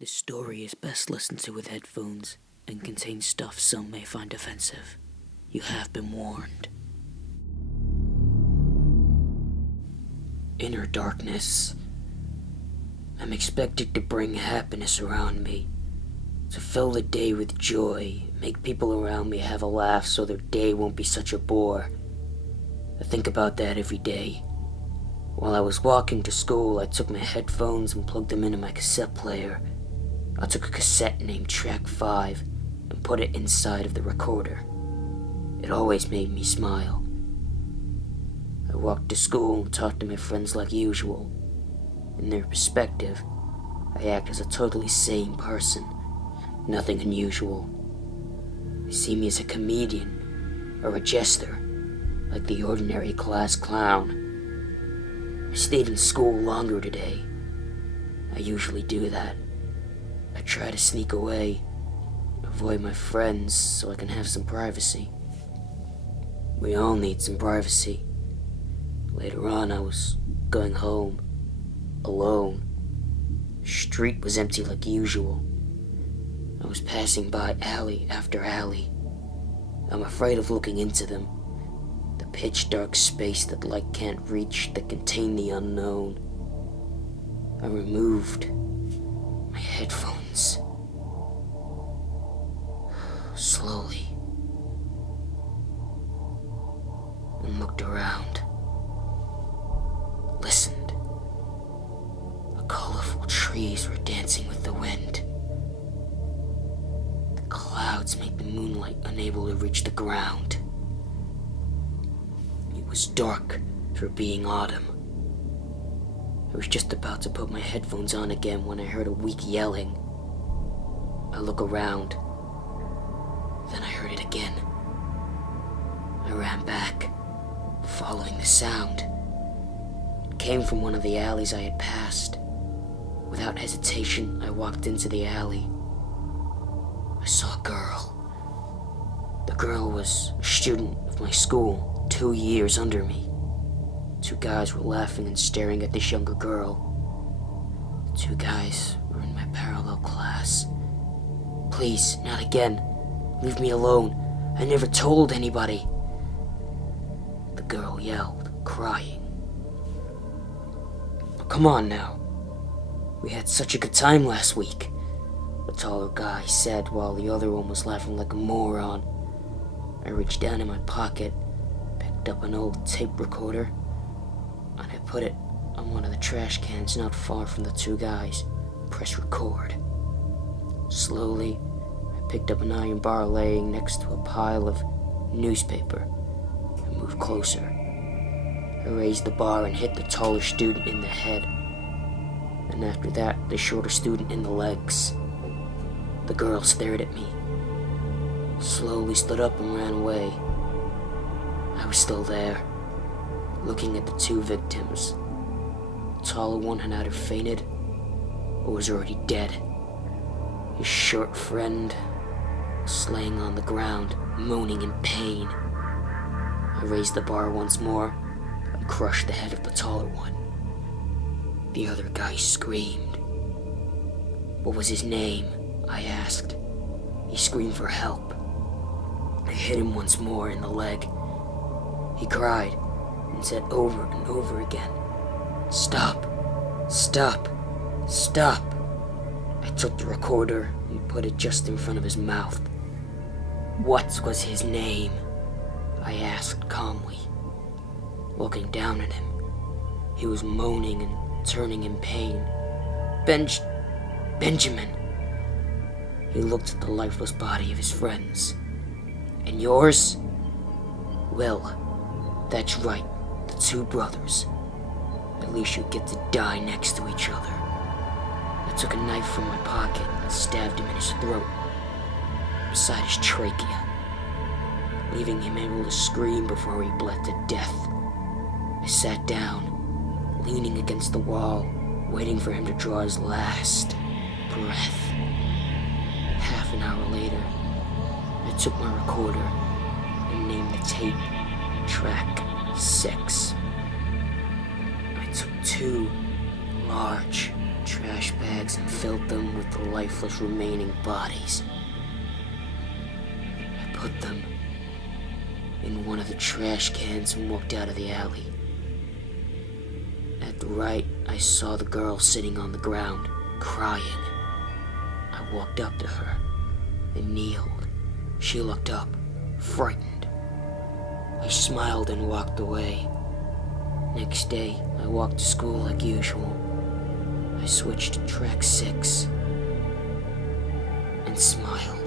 This story is best listened to with headphones and contains stuff some may find offensive. You have been warned. Inner darkness. I'm expected to bring happiness around me, to fill the day with joy, make people around me have a laugh so their day won't be such a bore. I think about that every day. While I was walking to school, I took my headphones and plugged them into my cassette player. I took a cassette named Track 5 and put it inside of the recorder. It always made me smile. I walked to school and talked to my friends like usual. In their perspective, I act as a totally sane person. Nothing unusual. They see me as a comedian or a jester, like the ordinary class clown. I stayed in school longer today. I usually do that. I try to sneak away, avoid my friends so I can have some privacy. We all need some privacy. Later on, I was going home, alone. The street was empty like usual. I was passing by alley after alley. I'm afraid of looking into them. The pitch dark space that light can't reach, that contain the unknown. I removed my headphones. Slowly. And looked around. Listened. The colorful trees were dancing with the wind. The clouds made the moonlight unable to reach the ground. It was dark for being autumn. I was just about to put my headphones on again when I heard a weak yelling. I look around. Then I heard it again. I ran back, following the sound. It came from one of the alleys I had passed. Without hesitation, I walked into the alley. I saw a girl. The girl was a student of my school, 2 years under me. 2 guys were laughing and staring at this younger girl. The 2 guys were in my parallel class. Please, not again. Leave me alone. I never told anybody. The girl yelled, crying. Oh, come on now. We had such a good time last week, the taller guy said while the other one was laughing like a moron. I reached down in my pocket, picked up an old tape recorder, and I put it on one of the trash cans not far from the 2 guys. Press record. Slowly, I picked up an iron bar laying next to a pile of newspaper. I moved closer. I raised the bar and hit the taller student in the head, and after that, the shorter student in the legs. The girl stared at me, slowly stood up and ran away. I was still there, looking at the 2 victims. The taller one had either fainted or was already dead. His short friend was laying on the ground, moaning in pain. I raised the bar once more and crushed the head of the taller one. The other guy screamed. What was his name? I asked. He screamed for help. I hit him once more in the leg. He cried and said over and over again, "Stop, stop, stop." I took the recorder and put it just in front of his mouth. What was his name? I asked calmly. Looking down at him, he was moaning and turning in pain. Benjamin. He looked at the lifeless body of his friends. And yours? Will. That's right, the 2 brothers. At least you get to die next to each other. I took a knife from my pocket and stabbed him in his throat, beside his trachea, leaving him able to scream before he bled to death. I sat down, leaning against the wall, waiting for him to draw his last breath. Half an hour later, I took my recorder and named the tape Track 6. I took 2 large, trash bags and filled them with the lifeless remaining bodies. I put them in one of the trash cans and walked out of the alley. At the right, I saw the girl sitting on the ground, crying. I walked up to her and kneeled. She looked up, frightened. I smiled and walked away. Next day, I walked to school like usual. I switched to track 6 and smiled.